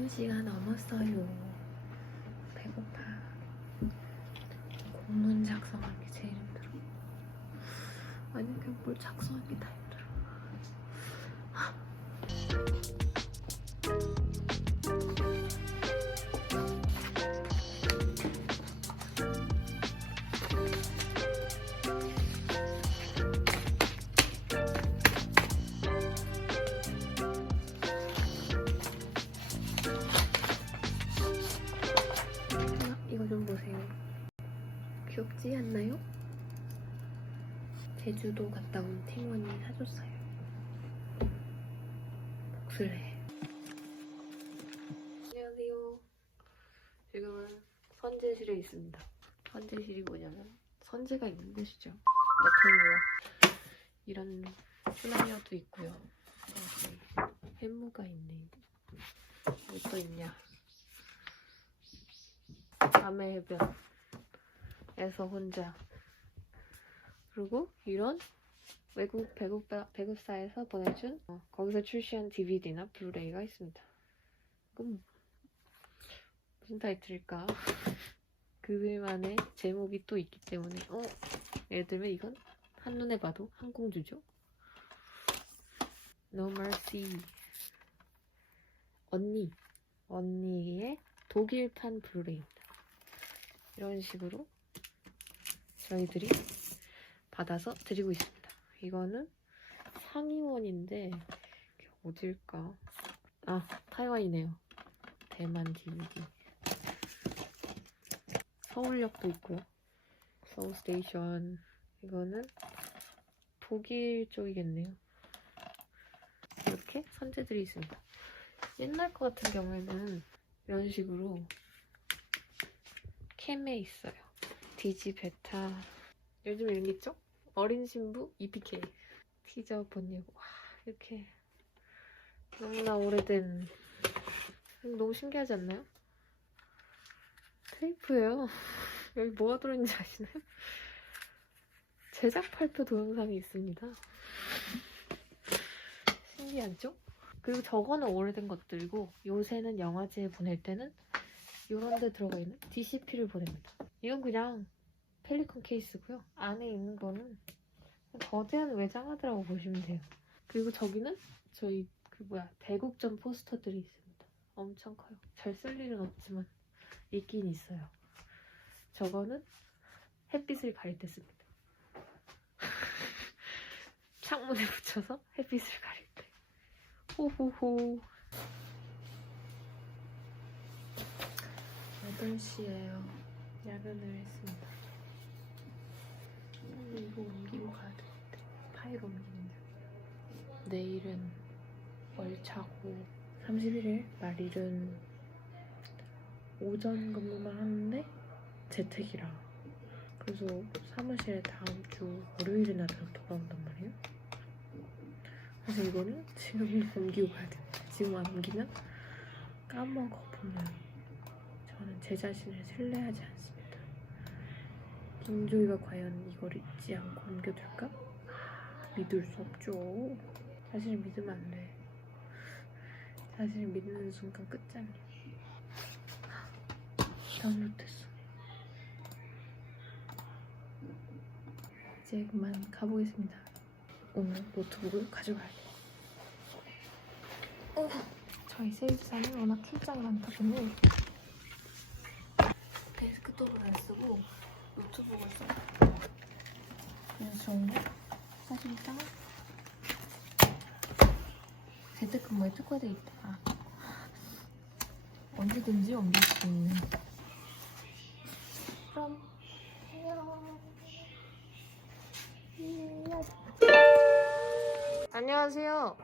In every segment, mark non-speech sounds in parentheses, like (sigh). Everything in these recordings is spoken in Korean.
12시가 넘었어요. 배고파. 공문 작성하는 게 제일 힘들어. 아니 그냥 뭘 작성하기 다 제주도 갔다 온 팀원이 사줬어요. 복술래. 안녕하세요. 지금은 선제실에 있습니다. 선제실이 뭐냐면 선제가 있는 곳이죠. 나토고요. 이런 슬라이어도 있고요. 햄무가 있네. 여기 또 있냐? 밤의 해변에서 혼자 그리고 이런 외국 배급 배급사에서 보내준 어, 거기서 출시한 DVD나 블루레이가 있습니다. 그럼 무슨 타이틀일까? 그들만의 제목이 또 있기 때문에 어 예를 들면 이건 한눈에 봐도 항공주죠. No Mercy 언니 언니의 독일판 블루레이입니다. 이런 식으로 저희들이 받아서 드리고 있습니다. 이거는 상위원인데 이게 어딜까? 아 타이완이네요. 대만 DVD. 서울역도 있고요. 서울 스테이션. 이거는 독일 쪽이겠네요. 이렇게 선재들이 있습니다. 옛날 것 같은 경우에는 이런 식으로 캠에 있어요. 디지 베타. 요즘 이런 게 있죠? 어린 신부 EPK. 티저 보내고 와 이렇게 너무나 오래된 너무 신기하지 않나요? 테이프예요. (laughs) 여기 뭐가 들어있는지 아시나요? (laughs) 제작 발표 동영상이 있습니다. 신기하죠? 그리고 저거는 오래된 것들이고 요새는 영화제에 보낼 때는 이런 데 들어가 있는 DCP를 보냅니다. 이건 그냥 펠리컨 케이스고요. 안에 있는 거는 거대한 외장하드라고 보시면 돼요. 그리고 저기는 저희 그 뭐야 대국전 포스터들이 있습니다. 엄청 커요. 잘 쓸 일은 없지만 있긴 있어요. 저거는 햇빛을 가릴 때 씁니다. (laughs) 창문에 붙여서 햇빛을 가릴 때. 호호호. 8시에요. 야근을 했습니다. 이거 옮기고 가야 되는데. 파일 옮기는 중. 내일은 월차고 31일 말일은 오전 근무만 하는데 재택이라 그래서 사무실에 다음 주 월요일에 나 돌아온단 말이에요. 그래서 이거는 지금 (laughs) 옮기고 가야 돼. 지금 안 옮기면 까먹어 보면 저는 제 자신을 신뢰하지 않습니다. 김조이가 과연 이걸 잊지 않고 옮겨둘까? 믿을 수 없죠. 자신을 믿으면 안 돼. 자신을 믿는 순간 끝장이야. 다운로드했어. 이제 그만 가보겠습니다. 오늘 노트북을 가져가야 돼. 어, 저희 세일사는 워낙 출장이 많다 보니 데스크톱을 안 쓰고 노트북을 써요. 그래서 저는 사실상 재택근무에 특화돼 있다. 언제든지 옮길 수 있는. 그럼 안녕. 안녕하세요.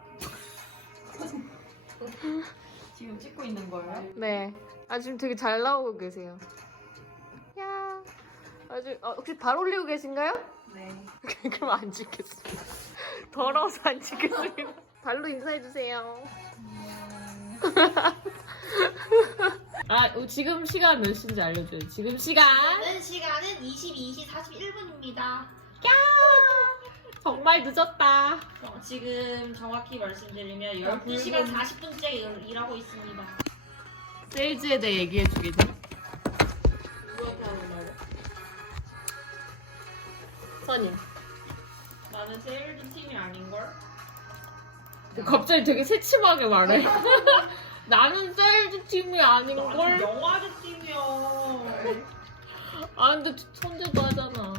지금 찍고 있는 거예요? 네. 아 지금 되게 잘 나오고 계세요. 야. 아주 어, 혹시 발 올리고 계신가요? 네. (laughs) 그럼 안 찍겠습니다. (laughs) 더러워서 안 찍겠습니다. (laughs) 발로 인사해 주세요. 아, 어, 지금 시간 몇 시인지 알려줘요. 지금 시간. 지금 시간은 22시 41분입니다. 정말 늦었다. 어, 지금 정확히 말씀드리면 아, 12시간 40분째 일, 일하고 있습니다. 세일즈에 대해 얘기해 주겠니? 그렇게 하고 선이. 나는 세일즈 팀이 아닌걸? 갑자기 되게 새침하게 말해. (laughs) 나는 세일즈 팀이 나는 아닌걸? 영화제 팀이야. 아, 근데 천재도 하잖아.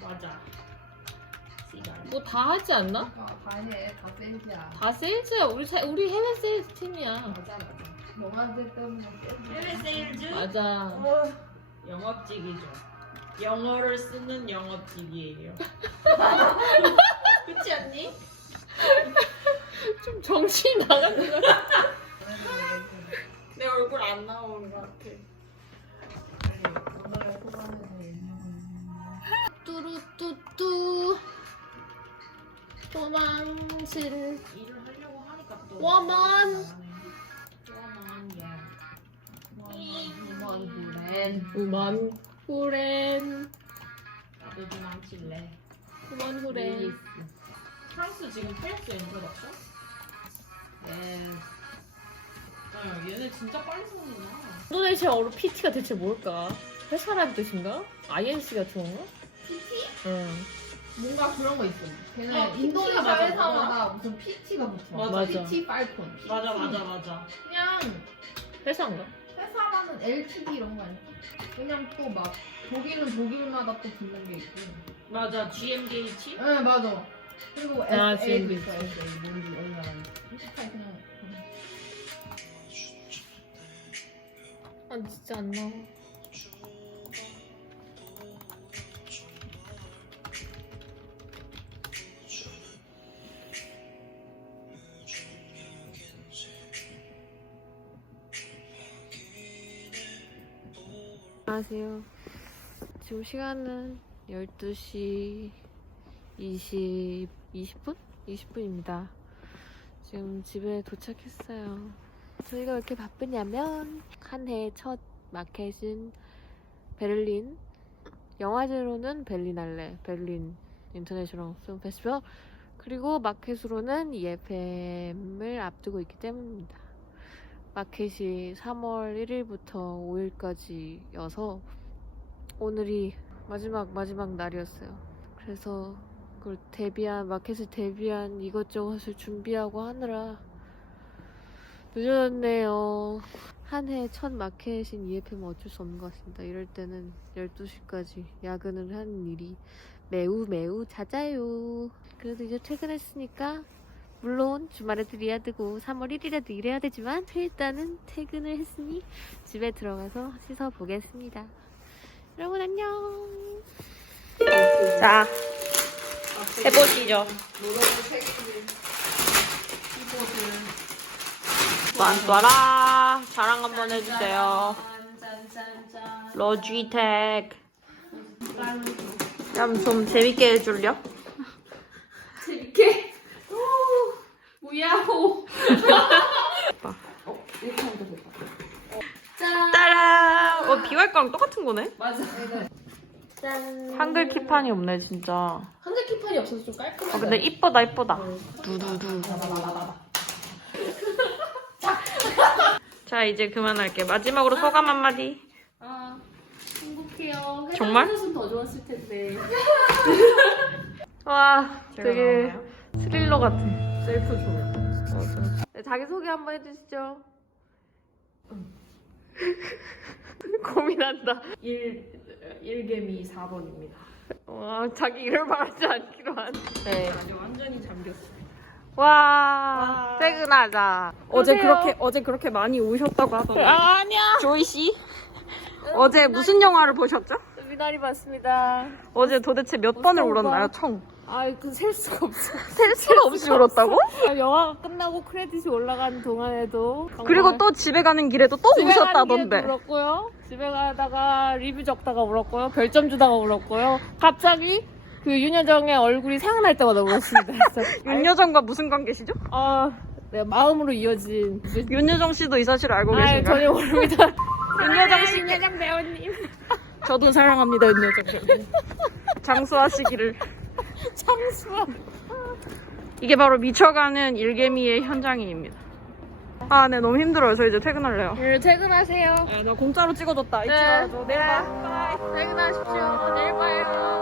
맞아. 씨발. 뭐 다 하지 않나? 아, 다해 다 센스야. 다 세일즈야. 우리, 사- 우리 해외 세일즈 팀이야. 맞아 맞아. 영화들 때문에 센스. 해외 세일즈 맞아. 어, 영업직이죠. 영어를 쓰는 영업직이에요. (laughs) 그렇지 않니? 좀 정신이 나간 것 같아. 내 얼굴 안 나오는 것 같아. 뚜루뚜뚜. 도망친 일을 하려고 하니까 또. 워먼. 워먼 예. 이번 브랜. 우먼 후렌. 나도 좀 망칠래. 우먼 후렌. 프랑스 지금 프랑스 인트로덕션? 네. 야, 얘네 진짜 빨리 쓰는구나. 인도네시아어로 PT가 대체 뭘까? 회사란 뜻인가? INC 같은 건가? PT? 응. 뭔가 그런 거 있어. 걔는 어, 인도네시아 PT가 회사마다 무슨 PT가 붙어. 맞아. PT 팔콘. PT. 맞아, 맞아, 맞아. 그냥 회사인가? 회사라는 LTD 이런 거 아니야? 그냥 또 막 독일은 독일마다 또 붙는 게 있고. 맞아, GMGH? 네 맞아. 그리고 아, SA도 있어. 있지. SA 뭔지 어디 나가는지. 28 그냥. 음. 아 진짜 안 나와. 안녕하세요. 지금 시간은 12시 20, 20분? 20분입니다. 지금 집에 도착했어요. 저희가 왜 이렇게 바쁘냐면 한 해 첫 마켓은 베를린 영화제로는 벨리날레 베를린 인터내셔널 film 페스티벌 그리고 마켓으로는 EFM을 앞두고 있기 때문입니다. 마켓이 3월 1일부터 5일까지여서 오늘이 마지막 마지막 날이었어요. 그래서 그걸 데뷔한 마켓을 데뷔한 이것저것을 준비하고 하느라 늦어졌네요. 한 해 첫 마켓인 EFM은 어쩔 수 없는 것 같습니다. 이럴 때는 12시까지 야근을 하는 일이 매우 매우 잦아요. 그래도 이제 퇴근했으니까 물론 주말에도 일해야 되고 3월 1일에도 일해야 되지만 일단은 퇴근을 했으니 집에 들어가서 씻어 보겠습니다. 여러분 안녕. 자 해보시죠. 만따라 자랑 한번 해주세요. 로지텍. 좀 재밌게 해줄려? 재밌게. 우야호. 따라. (laughs) 어 비활과랑 똑같은 거네. 맞아. 짠. 한글 키판이 없네 진짜. 한글 키판이 없어서 좀 깔끔하다. 아 근데 이쁘다 이쁘다. 두두두. (laughs) 자 이제 그만할게. 마지막으로 소감 한마디. 아, 행복해요. 정말? 더 좋았을 텐데. (laughs) 와 되게 스릴러 같아. 셀프 조명. 네, 자기 소개 한번 해주시죠. (laughs) 고민한다. 1, 1개미 4번입니다. 와 자기 이름 말하지 않기로 한. 네. 아주 완전히 잠겼어요. 와, 와. 퇴근하자. 어제 그러세요. 그렇게 어제 그렇게 많이 우셨다고 하던데. 아, 아니야. 조이 씨 어제 무슨 영화를 보셨죠? 미나리 봤습니다. 어제 도대체 몇 번을. 울었나요, 총? 아, 그셀 수가 없어. (laughs) 셀 수가 없이 울었다고? 영화가 끝나고 크레딧이 올라가는 동안에도 정말 그리고 또 집에 가는 길에도 또 집에 가는 우셨다던데. 길에도 울었고요. 집에 가다가 리뷰 적다가 울었고요. 별점 주다가 울었고요. 갑자기 그 윤여정의 얼굴이 생각날 때마다 울었습니다. (laughs) 윤여정과 무슨 관계시죠? 아, 내 마음으로 이어진 윤여정 씨도 이 사실을 알고 아, 계신가요? 전혀 모릅니다. (laughs) 윤여정 씨, 윤여정 배우님. 저도 사랑합니다, 윤여정 씨. 장수하시기를. (laughs) 이게 바로 미쳐가는 일개미의 현장입니다. 아, 네, 너무 힘들어요. 저 이제 퇴근할래요. 네, 퇴근하세요. 네, 나 공짜로 찍어줬다. 잊지 네. 말아줘. 내일 봐. 퇴근하십시오. 내일 봐요.